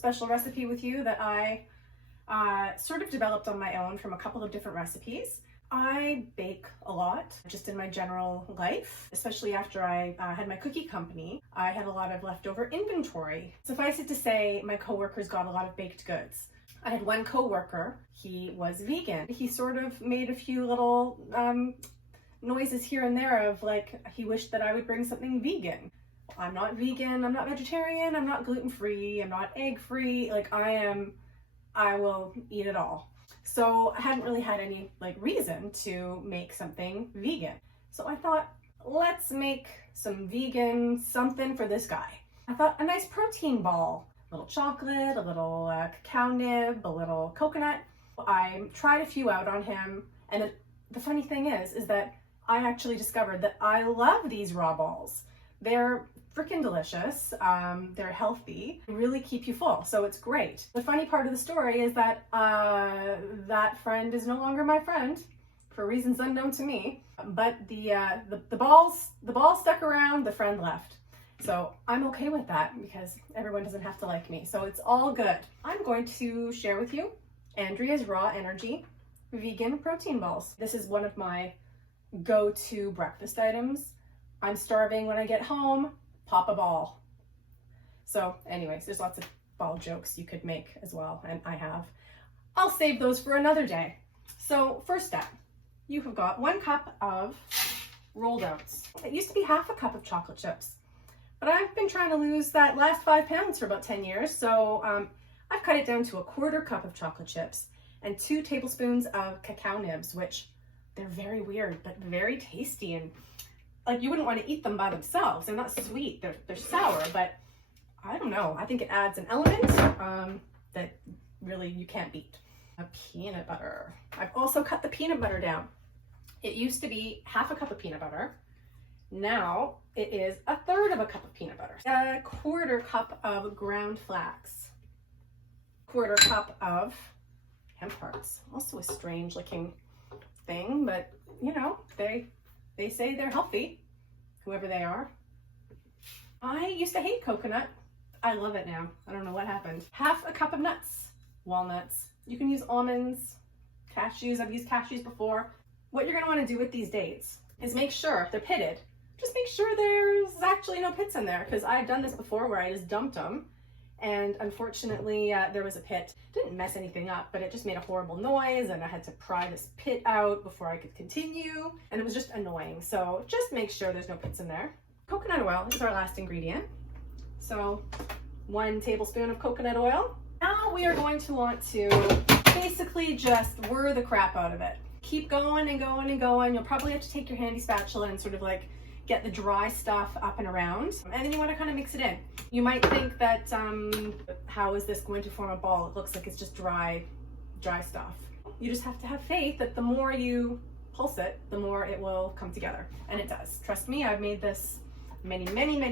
special recipe with you that I sort of developed on my own from a couple of different recipes. I bake a lot just in my general life, especially after I had my cookie company. I had a lot of leftover inventory. Suffice it to say, my coworkers got a lot of baked goods. I had one coworker, he was vegan. He sort of made a few little noises here and there of like, he wished that I would bring something vegan. I'm not vegan, I'm not vegetarian, I'm not gluten-free, I'm not egg-free, like I will eat it all. So I hadn't really had any like reason to make something vegan. So I thought, let's make some vegan something for this guy. I thought a nice protein ball, a little chocolate, a little cacao nib, a little coconut. I tried a few out on him, and the funny thing is that I actually discovered that I love these raw balls. They're freaking delicious, they're healthy, they really keep you full, so it's great. The funny part of the story is that that friend is no longer my friend for reasons unknown to me, but the balls stuck around, the friend left. So I'm okay with that because everyone doesn't have to like me, so it's all good. I'm going to share with you Andrea's Raw Energy vegan protein balls. This is one of my go-to breakfast items. I'm starving when I get home, pop a ball. So anyways, there's lots of ball jokes you could make as well, and I have. I'll save those for another day. So first step, you have got 1 cup of rolled oats. It used to be half a cup of chocolate chips, but I've been trying to lose that last 5 pounds for about 10 years, so I've cut it down to 1/4 cup of chocolate chips and 2 tablespoons of cacao nibs, which they're very weird, but very tasty, and like you wouldn't want to eat them by themselves. They're not sweet, they're sour, but I don't know. I think it adds an element that really you can't beat. A peanut butter. I've also cut the peanut butter down. It used to be half a cup of peanut butter. Now it is 1/3 cup of peanut butter. 1/4 cup of ground flax. 1/4 cup of hemp hearts. Also a strange looking thing, but you know, they say they're healthy, whoever they are. I used to hate coconut. I love it now. I don't know what happened. 1/2 cup of nuts, walnuts. You can use almonds, cashews. I've used cashews before. What you're gonna wanna do with these dates is make sure they're pitted. Just make sure there's actually no pits in there, because I've done this before where I just dumped them, and unfortunately there was a pit. Didn't mess anything up, but it just made a horrible noise, and I had to pry this pit out before I could continue, and it was just annoying. So just make sure there's no pits in there. Coconut oil is our last ingredient. So 1 tablespoon of coconut oil. Now we are going to want to basically just whir the crap out of it. Keep going and going and going. You'll probably have to take your handy spatula and sort of like get the dry stuff up and around, and then you want to kind of mix it in. You might think that how is this going to form a ball? It looks like it's just dry stuff. You just have to have faith that the more you pulse it, the more it will come together, and it does. Trust me, I've made this many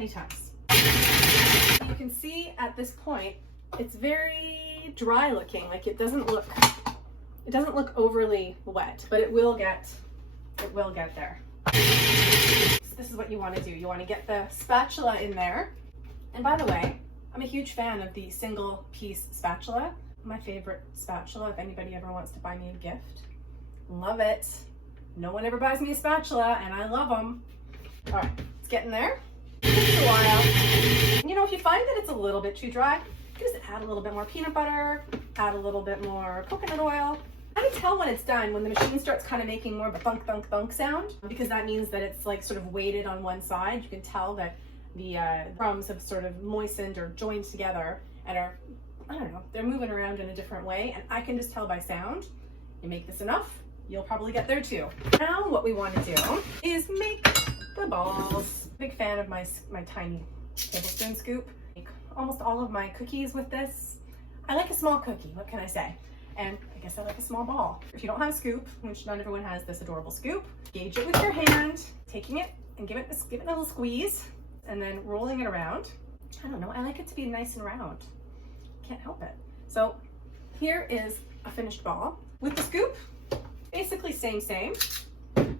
times. You can see at this point it's very dry looking, like it doesn't look overly wet, but it will get there. This is what you want to do. You want to get the spatula in there. And by the way, I'm a huge fan of the single piece spatula. My favorite spatula, if anybody ever wants to buy me a gift. Love it. No one ever buys me a spatula, and I love them. All right, it's getting there. Takes a while. You know, if you find that it's a little bit too dry, just add a little bit more peanut butter, add a little bit more coconut oil. How do you tell when it's done? When the machine starts kind of making more of a thunk, thunk, thunk sound, because that means that it's like sort of weighted on one side. You can tell that the crumbs have sort of moistened or joined together and are, I don't know, they're moving around in a different way, and I can just tell by sound. You make this enough, you'll probably get there too. Now what we want to do is make the balls. Big fan of my tiny tablespoon scoop. Make almost all of my cookies with this. I like a small cookie, what can I say? And I guess I like a small ball. If you don't have a scoop, which not everyone has this adorable scoop, gauge it with your hand, taking it and give it a little squeeze, and then rolling it around. I don't know, I like it to be nice and round. Can't help it. So here is a finished ball. With the scoop, basically same. And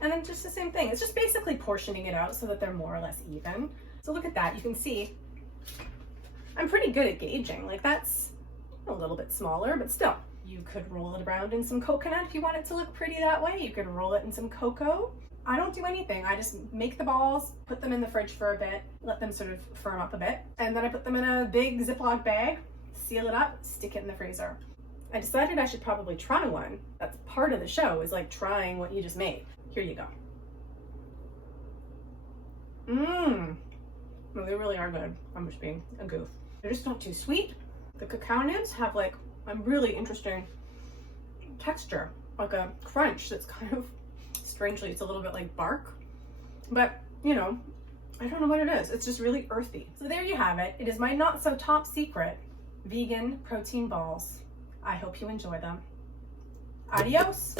then just the same thing. It's just basically portioning it out so that they're more or less even. So look at that, you can see I'm pretty good at gauging. Like that's a little bit smaller, but still. You could roll it around in some coconut if you want it to look pretty that way. You could roll it in some cocoa. I don't do anything. I just make the balls, put them in the fridge for a bit, let them sort of firm up a bit, and then I put them in a big Ziploc bag, seal it up, stick it in the freezer. I decided I should probably try one. That's part of the show, is like trying what you just made. Here you go. No, they really are good. I'm just being a goof. They're just not too sweet. The cacao nibs have like a really interesting texture, like a crunch that's kind of, strangely, it's a little bit like bark, but you know, I don't know what it is. It's just really earthy. So there you have it. It is my not so top secret vegan protein balls. I hope you enjoy them. Adios.